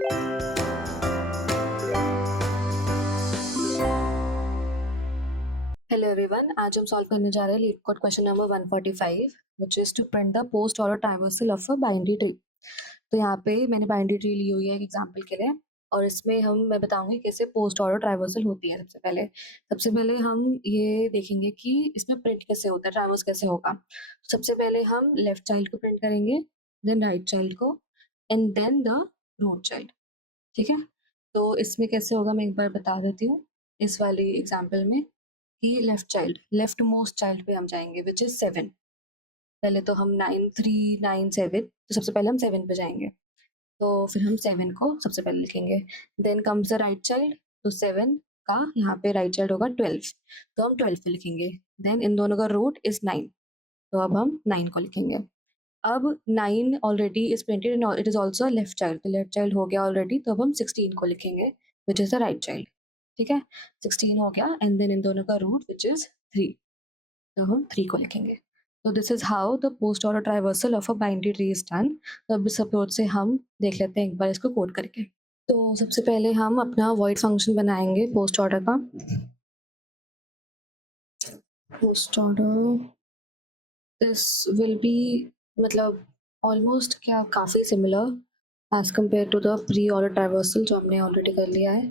Hello everyone, आज हम solve करने जा रहे हैं LeetCode question number 145 which is to print the post order traversal of a binary tree. तो यहाँ पे मैंने बाइनरी ट्री ली हुई है एक एग्जांपल के लिए, और इसमें मैं बताऊंगी कैसे पोस्ट ऑर्डर ट्राइवर्सल होती है। सबसे पहले हम ये देखेंगे कि इसमें प्रिंट कैसे होता है, ट्राइवर्स कैसे होगा। सबसे पहले हम लेफ्ट चाइल्ड को प्रिंट करेंगे, देन राइट चाइल्ड को, and then the root child. ठीक है, तो इसमें कैसे होगा मैं एक बार बता देती हूँ। इस वाली एग्जाम्पल में कि लेफ्ट मोस्ट चाइल्ड पे हम जाएंगे विच इज 7। पहले तो हम 9 3 9 7, तो सबसे पहले हम 7 पे जाएंगे, तो फिर हम 7 को सबसे पहले लिखेंगे। Then comes the right child, तो 7 का यहाँ पे राइट चाइल्ड होगा 12, तो हम 12 पे लिखेंगे। देन इन दोनों का रूट इज 9, तो अब हम 9 को लिखेंगे। अब 9 already is printed and it is also left child, तो लेफ्ट चाइल्ड हो गया ऑलरेडी, तो अब हम 16 को लिखेंगे which is the right child. ठीक है, 16 हो गया, एंड देन इन दोनों का रूट विच इज 3, तो हम 3 को लिखेंगे। तो this is how the post order traversal of a binary tree is done. तो अब इस अप्रोच से हम देख लेते हैं एक बार इसको कोड करके। तो सबसे पहले हम अपना वॉइड फंक्शन बनाएंगे पोस्ट ऑर्डर का। Post order this will be मतलब ऑलमोस्ट क्या काफ़ी similar as compare to the pre order traversal जो हमने ऑलरेडी कर लिया है।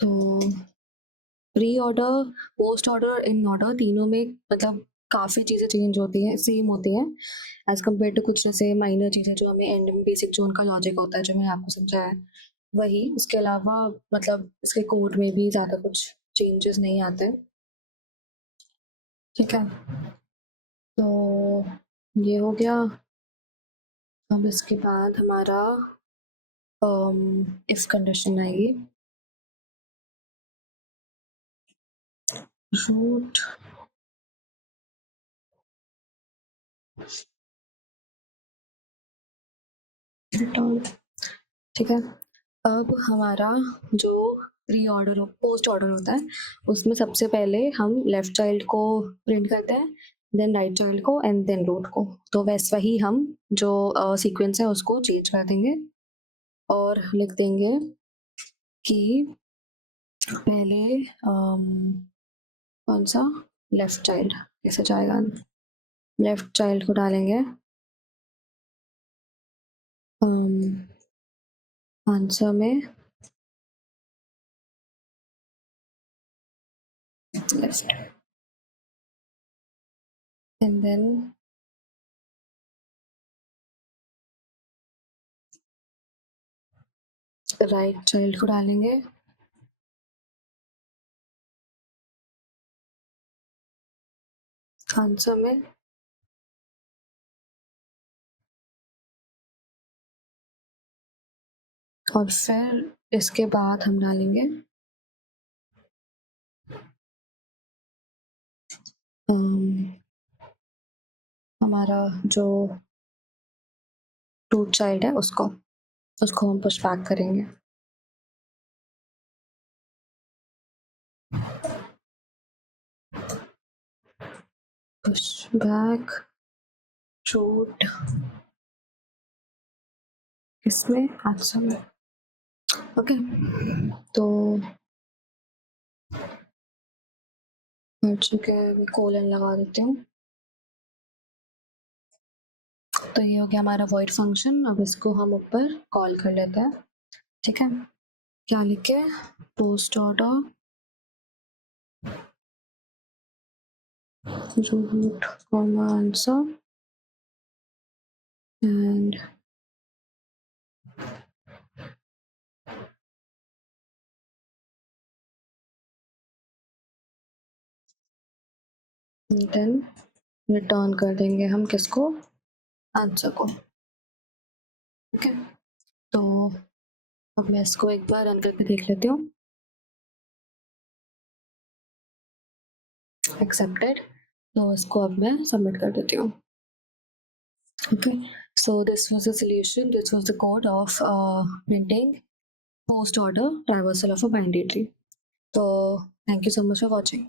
तो pre order, post order, in order तीनों में मतलब काफ़ी चीज़ें चेंज होती हैं, सेम होती हैं एज कम्पेयर टू कुछ जैसे माइनर चीज़ें जो हमें एंड में बेसिक जो उनका लॉजिक होता है जो मैंने आपको समझाया है वही। उसके अलावा मतलब इसके कोड में भी ज़्यादा कुछ चेंजेस नहीं आते। ठीक है, तो ये हो गया। अब इसके बाद हमारा इफ कंडीशन आएगी, रूट रिटर्न। ठीक है, अब हमारा जो प्री ऑर्डर पोस्ट ऑर्डर होता है उसमें सबसे पहले हम लेफ्ट चाइल्ड को प्रिंट करते हैं, देन राइट चाइल्ड को, एंड देन रूट को। तो वैसा ही हम जो सीक्वेंस है उसको चेंज कर देंगे और लिख देंगे कि पहले कौन सा लेफ्ट चाइल्ड कैसे जाएगा, लेफ्ट चाइल्ड को डालेंगे आंसर में left, and then right child को डालेंगे आंसर में और फिर इसके बाद हम डालेंगे हमारा जो रूट चाइल्ड है उसको हम पुश बैक करेंगे। पुश बैक रूट इसमें आंसर में। ओके, तो ठीक है, मैं कोलन लगा देती हूँ। तो ये हो गया हमारा वॉइड फंक्शन। अब इसको हम ऊपर कॉल कर लेते हैं। ठीक है, क्या लिखे, post order root comma answer and then return कर देंगे हम किसको, आंसर को। ओके, तो अब मैं इसको एक बार रन करके देख लेती हूँ। एक्सेप्टेड, तो इसको अब मैं सबमिट कर देती हूँ। Okay, so this was the solution, this was the code of printing post order traversal of a binary tree. So thank you so much for watching.